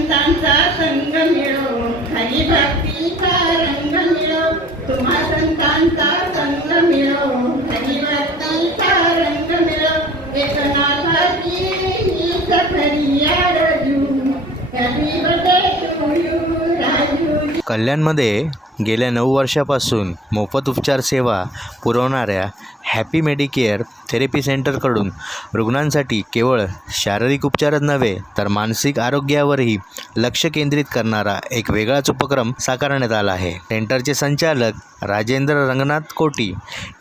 संतांचा संग मिळो. हरी भक्तीचा रंग मिळो. तुम्हा संतांचा संग मिळो. हरी भक्तीचा रंग मिळो. एकनाथाची सफरी राजू. कल्याणमध्ये गेल्या नऊ वर्षापासून मोफत उपचार सेवा पुरवणाऱ्या हॅपी मेडिकेअर थेरपी सेंटरकडून रुग्णांसाठी केवळ शारीरिक उपचारच नव्हे तर मानसिक आरोग्यावरही लक्ष केंद्रित करणारा एक वेगळाच उपक्रम साकारण्यात आला आहे. सेंटरचे संचालक राजेंद्र रंगनाथ कोटी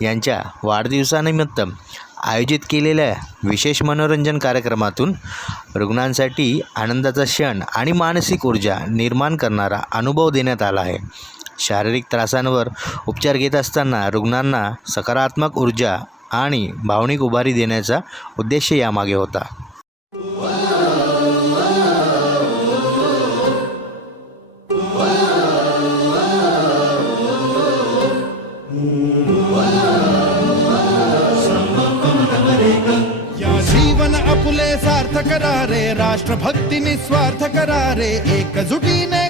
यांच्या वाढदिवसानिमित्त आयोजित केलेल्या विशेष मनोरंजन कार्यक्रमातून रुग्णांसाठी आनंदाचा क्षण आणि मानसिक ऊर्जा निर्माण करणारा अनुभव देण्यात आला आहे. शारीरिक त्रासांवर उपचार घेत असताना रुग्णांना सकारात्मक ऊर्जा आणि भावनिक उभारी देण्याचा उद्देश यामागे होता. या सार्थ करा रे राष्ट्रभक्ती निस्वार्थ करा रे एकजुटीने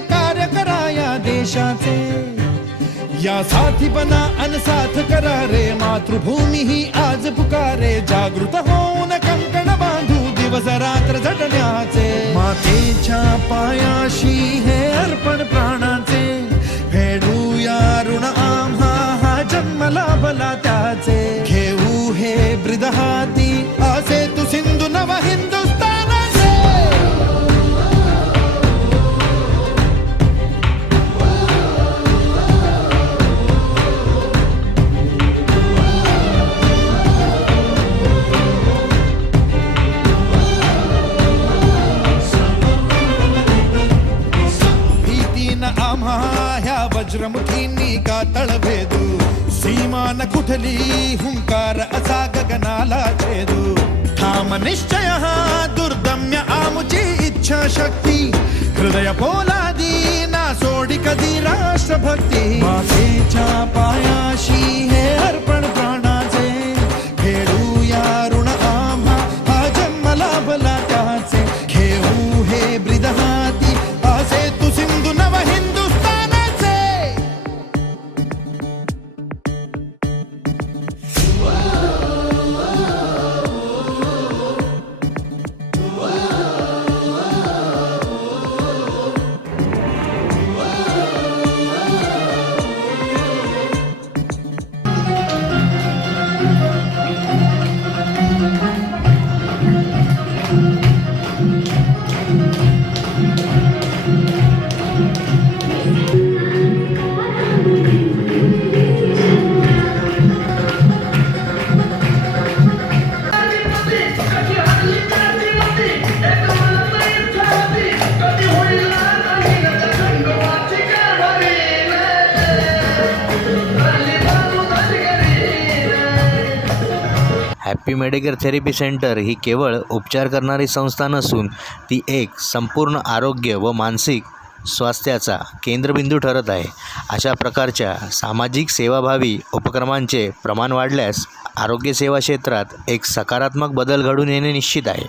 या साथी बना अनसाथ करा रे मातृभूमी ही आज पुकारे. जागृत होऊन कंकण बांधू दिवस रात्र झटण्याचे. मातेच्या पायाशी हे अर्पण प्राणाचे. फेडूया ऋण आम्हा हा जन्म लाभला त्याचे. घेऊ हे ब्रिद असे तू सिंधू नवही. ह्या वज्रमुठींनी का तळभेदू सीमा न कुठली हुंकार असा गगनाला छेदू ठाम निश्चय हा दुर्दम्य आमुची इच्छा शक्ती हृदय पोलादी ना सोडी कधी राष्ट्रभक्ती मातेच्या पायाशी हॅप्पी मेडिकेअर थेरपी सेंटर ही केवळ उपचार करणारी संस्था नसून ती एक संपूर्ण आरोग्य व मानसिक स्वास्थ्याचा केंद्रबिंदू ठरत आहे. अशा प्रकारच्या सामाजिक सेवाभावी उपक्रमांचे प्रमाण वाढल्यास आरोग्यसेवा क्षेत्रात एक सकारात्मक बदल घडून येणे निश्चित आहे.